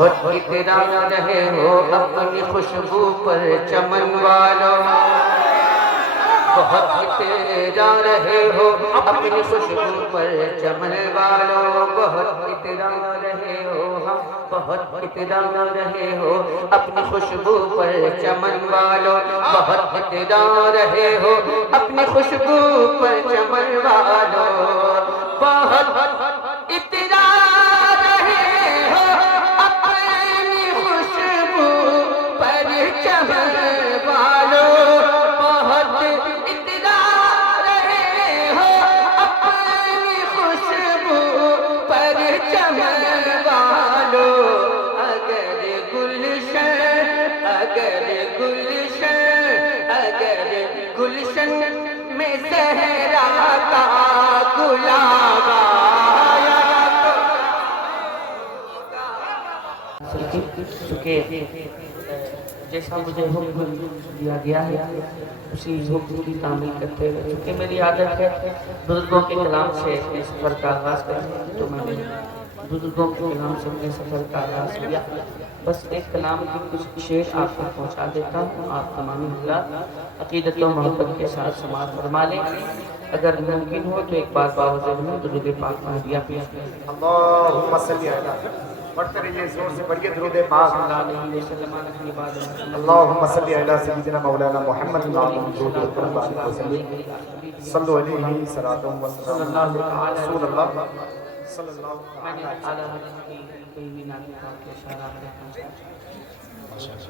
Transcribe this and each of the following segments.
بہت اترا رہے ہو اپنی خوشبو پر چمن والوں، بہت اترا رہے ہو اپنی خوشبو پر چمن والوں، بہت اترا رہے ہو ہم، بہت اترا رہے ہو اپنی خوشبو پر چمن والوں، بہت اترا رہے ہو اپنی خوشبو پر چمن والوں، بہت اترا رہے ہو اپنی خوشبو پر چمن والوں، بہت اترا رہے ہو اپنی خوشبو پر چمن والوں، اگر گلشن، اگر گلشن، اگر گلشن میں صحرا کا گلاب آیا تو چونکہ جیسا مجھے حکم دیا گیا ہے اسی حکم کی تعمیل کرتے ہوئے، چونکہ میری عادت ہے بزرگوں کے کلام سے اپنے سفر کا آغاز کرنے، تو میں نے بزرگوں کے کلام سے اپنے سفر کا آغاز کیا۔ بس ایک کلام کی کچھ شعر آپ کو پہنچا دیتا ہوں، آپ تمام حضرات عقیدت و محبت کے ساتھ سماعت فرما لیں۔ اگر ممکن ہو تو ایک بار باوجود میں درود پاک کا ہدیہ پیش کریں۔ اللہم صلی علی، پڑھتے رہیے زور سے پڑھیے درود پاک۔ اللہم صلی علی سیدنا مولانا محمد صلو علیہ صلاۃ و سلام رسول اللہ صلی اللہ میں نے علیہ اعلیٰ حضرت کی کوئی بھی نعت پاک کے اشارہ آپ تک پہنچاتا،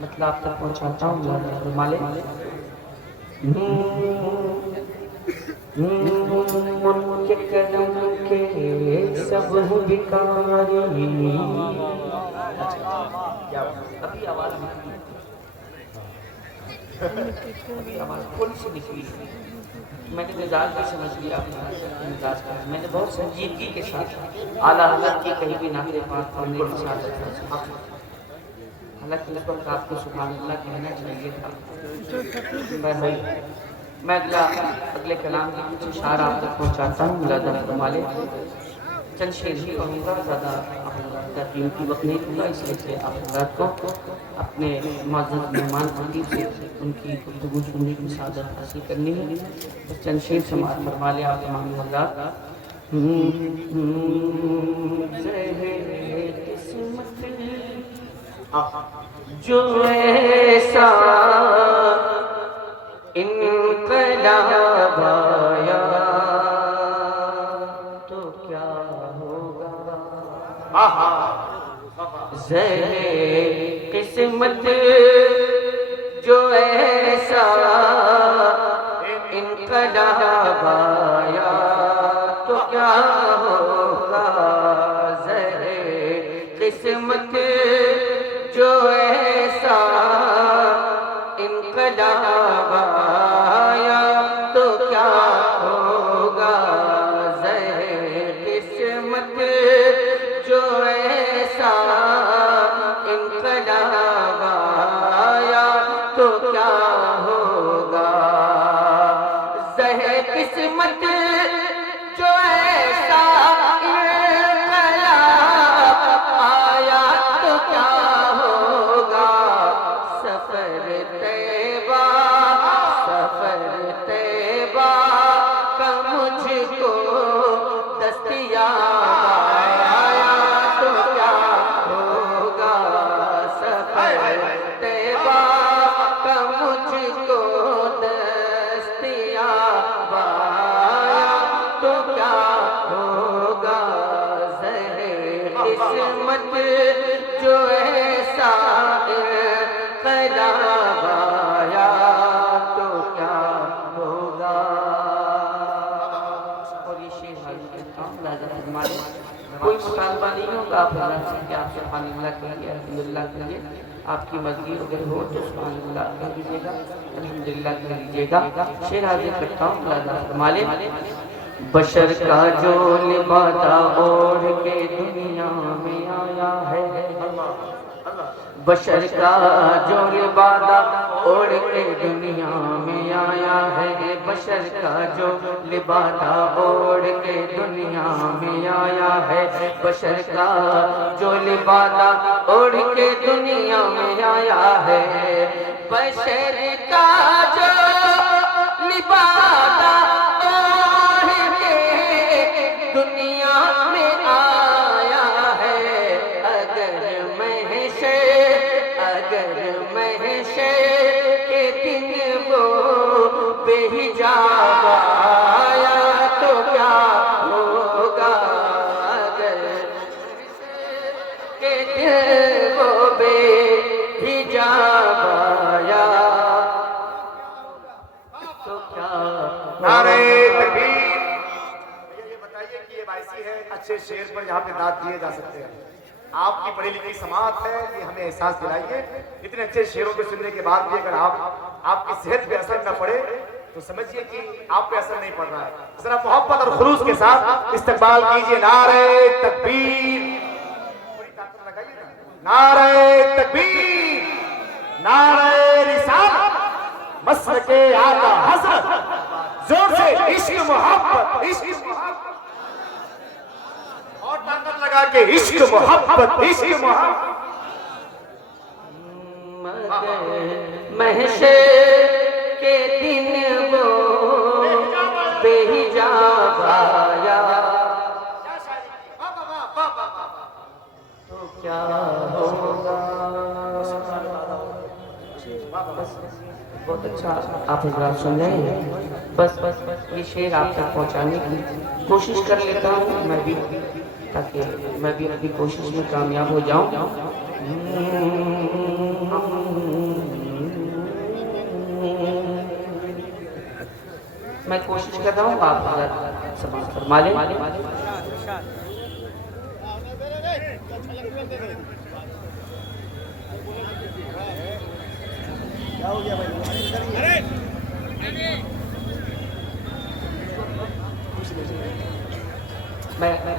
مطلب آپ تک پہنچاتا ہوں، اللہ فرمالے ان کے کرم کے سب بھکاری، ابھی آواز نکلی، ابھی آواز تھوڑی سی نکلی، میں نے مزاج بھی سمجھ لیا اپنا مزاج کا، میں نے بہت سنجیدگی کے ساتھ اعلیٰ حضرت کی کہیں بھی نعت پاک پڑھنے کی شہادت حاصل، حالانکہ اس وقت آپ کو سبحان اللہ کہنا چاہیے تھا۔ میں اگلے کلام کی کچھ اشعار آپ تک پہنچاتا ہوں، ملازم فرمالے چند شعر ہی پڑھوں گا، زیادہ قیمتی وقت نہیں دوں گا، اس لیے سے آپ حضرات کو اپنے معزز مہمان خطیب سے ان کی گفتگو سننے کی سعادت حاصل کرنی ہے۔ بس چند شعر سماعت فرما لیں آپ تمام حضرات۔ قسمت جو ایسا انقلاب آیا تو کیا ہوگا، زہر قسمت جو ایسا انقلاب آیا تو کیا ہوگا، زہر قسمت جو ایسا انقلاب آیا تو کیا ہوگا، زہر قسمت جو ایسا انقلاب آیا تو کیا ہوگا، زہر قسمت جو ایسا انقلاب آیا تو کیا ہوگا، سفر طیبہ، سفر طیبہ کا مجھ کو دستیاب آیا تو کیا ہوگا، سفر طیبہ کا مجھ کو دستیاب آیا تو کیا ہوگا، زہر قسمت جو ایسا انقلاب آیا تو کیا ہوگا۔ اور یہ شعر حاضر کرتا ہوں، لہذا فرمائے کوئی مطالبہ نہیں ہوگا آپ حضرات سے کہ آپ سبحان اللہ کہیے، الحمدللہ کہیے، آپ کی مرضی اگر ہو تو سبحان اللہ کہہ دیجیے گا، الحمدللہ کہہ دیجیے گا۔ شعر حاضر کرتا ہوں، لہذا فرمائے بشر کا جو لبادہ اوڑھ کے دنیا میں آیا ہے، بشر کا جو لبادہ اوڑھ کے دنیا میں آیا ہے، بشر کا جو لبادہ اوڑھ کے دنیا میں آیا ہے، بشر کا جو لبادہ اوڑھ اگر محشر کے دن وہ بے حجاب آیا تو کیا ہوگا؟ اگر محشر کے دن وہ بے حجاب آیا تو کیا نعرہ تکبیر۔ یہ بتائیے کہ یہ باعثی ہے اچھے شعر پر یہاں پہ داد دیے جا سکتے ہیں۔ آپ کی پڑھی لکھی سماعت ہے، یہ ہمیں احساس دلائیے۔ اتنے اچھے شعروں کو سننے کے بعد بھی اگر آپ کی صحت پہ اثر نہ پڑے تو سمجھیے کہ آپ پہ اثر نہیں پڑ رہا ہے۔ ذرا محبت اور خلوص کے ساتھ استقبال کیجئے نعرہ تکبیر۔ بڑی طاقت لگائیے نا۔ نعرہ تکبیر، نعرہ رسالت، مسلک اعلیٰ حضرت، زور سے عشق محبت، عشق محبت، اور طاقت لگا کے عشق محبت، عشق محبت۔ محشر کے دن وہ بے حجاب آیا تو کیا ہوگا؟ بہت اچھا آپ حضرات سن رہے ہیں۔ بس یہ شعر آپ تک پہنچانے کی کوشش کر لیتا ہوں میں بھی، تاکہ میں بھی اپنی کوشش میں کامیاب ہو جاؤں۔ میں کوشش کر رہا ہوں، آپ حضرات سماعت فرما لیں۔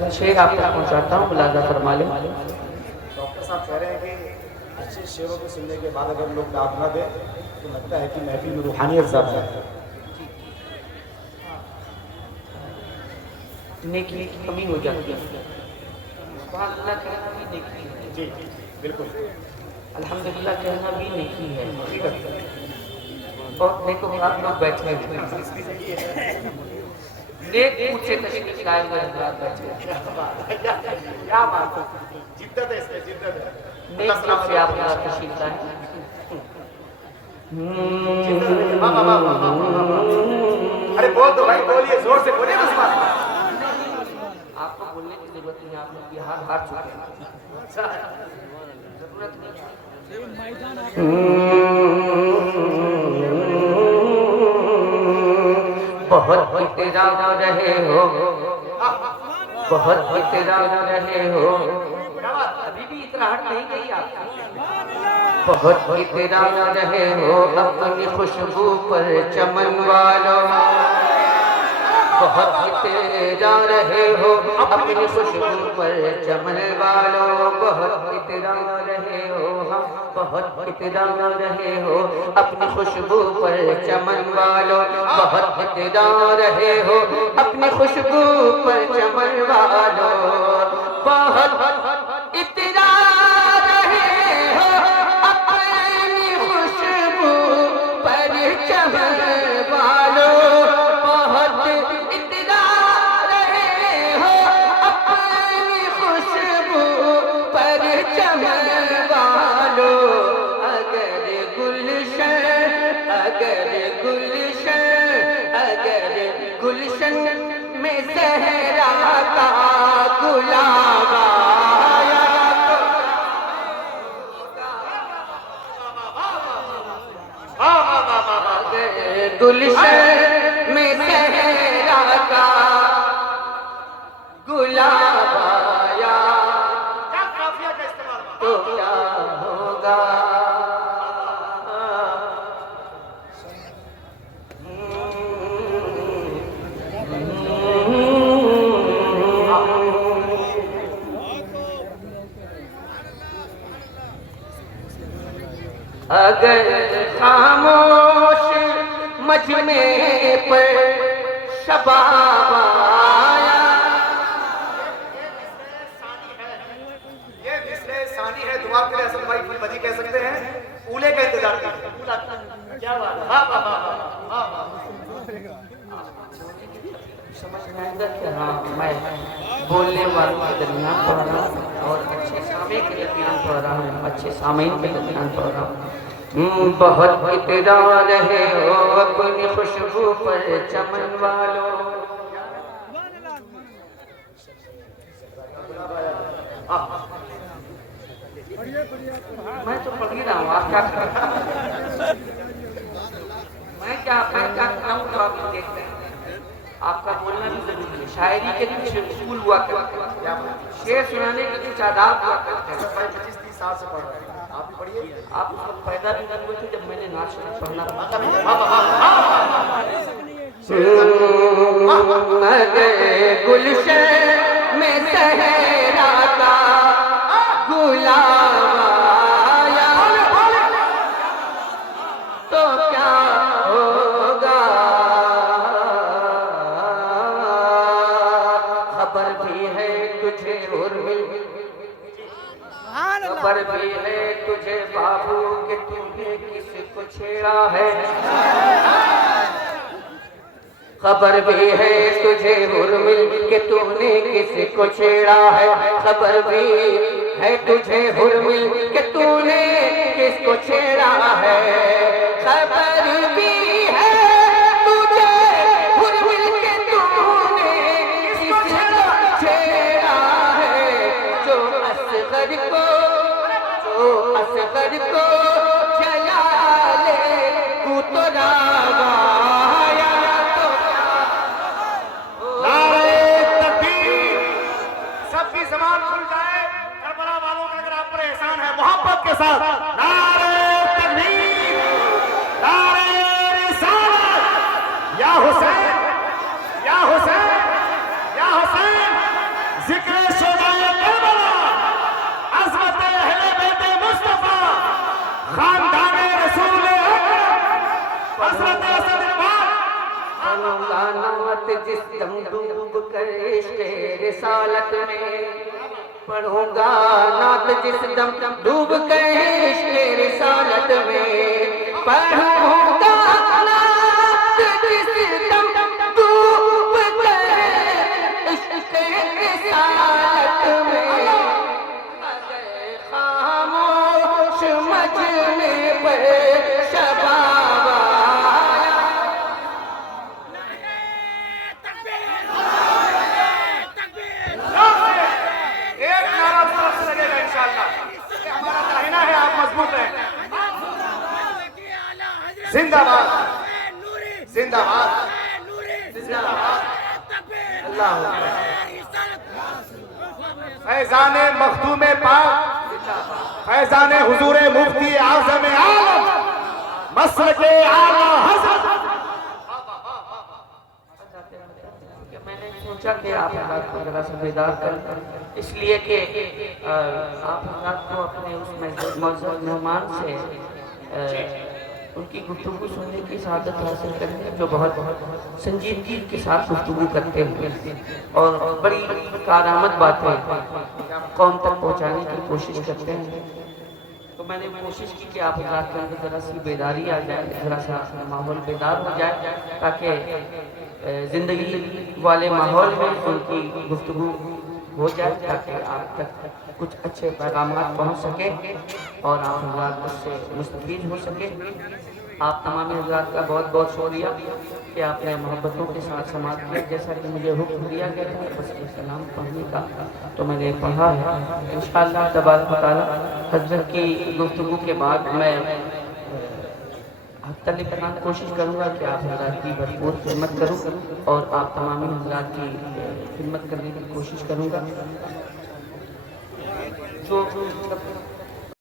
میں شعر آپ تک پہنچاتا ہوں، ملاحظہ فرما لیں۔ ڈاکٹر صاحب کہہ رہے ہیں کہ اچھے شعروں کو سننے کے بعد اگر لوگ داد نہ دیں تو لگتا ہے کہ محفل میں روحانیت زیادہ ہے۔ نیکی کی کمی ہو جاتی ہے، سبحان اللہ کہنا بھی نیکی ہے۔ جی بالکل، الحمدللہ کہنا بھی نیکی ہے۔ بہت نیکوکار لوگ بیٹھے ہیں، نیک منہ سے تشریف لائے ہوئے حضرات بیٹھے ہیں۔ کیا بات ہے، جدت ہے اس میں، جدت ہے۔ نیک منہ سے آپ حضرات تشریف لائے۔ ارے بول دو بھائی، بولیے، زور سے بولیے بس بات۔ آپ کو بولنے کی ضرورت نہیں، آپ لوگ بہار ہار چکے ہیں، ضرورت نہیں۔ بہت اترا رہے ہو، بہت اترا رہے ہو، ابھی بھی اتراہٹ نہیں گئی آپ کی۔ بہت اترا رہے ہو اپنی خوشبو پر چمن والوں، بہت اترا رہے ہو اپنی خوشبو پر چمن والوں، بہت اترا رہے ہو، ہم بہت اترا رہے ہو اپنی خوشبو پر چمن والوں، بہت اترا رہے ہو اپنی خوشبو پر چمن والوں، بہت اترا رہے ہو اپنی خوشبو پر چمن والوں، بہت اترا رہے ہو اپنی خوشبو پر چمن والوں، اگر گلشن میں صحرا کا گلاب آیا تو اگر گلشن میں صحرا کا گلاب آیا تو کیا ہوگا؟ اگر خاموش مجمع پر شباب آیا، یہ مصر ثانی ہے، دعا کے لیے حسن بھائی فل بدی کہہ سکتے ہیں، اولے کا انتظار کیجیے۔ کیا بات ہے، واہ واہ واہ واہ واہ۔ سمجھ میں آئے گا کہ ہاں میں بولنے والوں کے درمیان پڑھ رہا ہوں۔ اور اچھے سامع کے درمیان پڑھ رہا ہوں، اچھے سامعین کے درمیان پڑھ رہا ہوں۔ بہت اقتدار ہے ہو اپنی خوشبو پر چمن والوں، میں تو پڑھ ہی رہا ہوں، آپ کیا کر رہے ہیں؟ میں کیا کراؤں تو آپ دیکھتے ہیں، آپ کا بولنا بھی ضروری ہے۔ شاعری کے کچھ اصول ہوا کرتے ہیں، شعر سنانے کے کچھ آداب ہوا کرتے ہیں۔ 25-30 سال سے پڑھ رہے ہیں، آپ بھی پڑھیے۔ آپ اس وقت پیدا بھی نہیں ہوئے تھے جب میں نے نعت شریف پڑھنا تھا۔ گلشن میں صحرا کا گلاب آیا تو کیا ہوگا، خبر بھی ہے تجھے خبر بھی ہے تجھے بابو کہ تم نے کس کو چھیڑا ہے، خبر بھی ہے تجھے حرمل کہ تم نے کس کو چھیڑا ہے، خبر بھی ہے تجھے حرمل کہ تم نے کس کو چھیڑا ہے، خبر بھی ہے تجھے حرمل کہ تم نے کس کو چھیڑا ہے، جو اصغر کو جلا لے تو راگایا تو نعرہ تکبیر! سب کی زبان کھل جائے، کربلا والوں کا اگر آپ پر احسان ہے محبت کے ساتھ نعرہ تکبیر، نعرہ رسالت، یا حسین یا حسین یا حسین، ذکر شہدائے کربلا، عظمت اہل بیت مصطفیٰ، خاندان رسول اکرم، حضرت اسد الباب۔ پڑھوں گا نعت جس دم ڈوب کر عشق رسالت میں، پڑھوں گا نعت جس دم ڈوب کر عشق رسالت میں، پڑھوں گا نعت جس دم ڈوب کر عشق رسالت میں، اگر خاموش مجمع پر شباب آیا۔ ایک نعرہ طرف سے لگے گا انشاءاللہ، یہ ہمارا داہنا ہے، آپ مضبوط ہیں۔ زندہ باد، زندہ باد، زندہ باد۔ اللہ فیضان مخدوم پاک، فیضان حضور مفتی اعظم عالم، مسلک اعلیٰ حضرت۔ کہ میں نے سوچا کہ آپ حضرات کو ذرا سا بیدار کریں، اس لیے کہ آپ حضرات کو اپنے اس معزز مہمان سے ان کی گفتگو سننے کی سعادت حاصل کریں جو بہت سنجیدگی کے ساتھ گفتگو کرتے ہیں اور بڑی کارآمد باتیں قوم تک پہنچانے کی کوشش کرتے ہیں۔ تو میں نے کوشش کی کہ آپ حضرات کے اندر ذرا سی بیداری آ جائے، ذرا سا ماحول بیدار ہو جائے، تاکہ زندگی والے ماحول میں ان کی گفتگو ہو جائے، تاکہ آپ تک کچھ اچھے پیغامات پہنچ سکے اور آپ حضرات اس سے مستفید ہو سکے۔ آپ تمام حضرات کا بہت بہت شکریہ کہ آپ نے محبتوں کے ساتھ سماعت کیا، جیسا کہ مجھے حکم دیا گیا تھا بس سلام پڑھنے کا، تو میں نے پڑھا ہے۔ انشاءاللہ تبارک و تعالی حضرت کی گفتگو کے بعد میں تلے بنانے کوشش کروں گا کہ آپ حضرات کی بھرپور خدمت کروں اور آپ تمام حضرات کی خدمت کرنے کی کوشش کروں گا۔ جو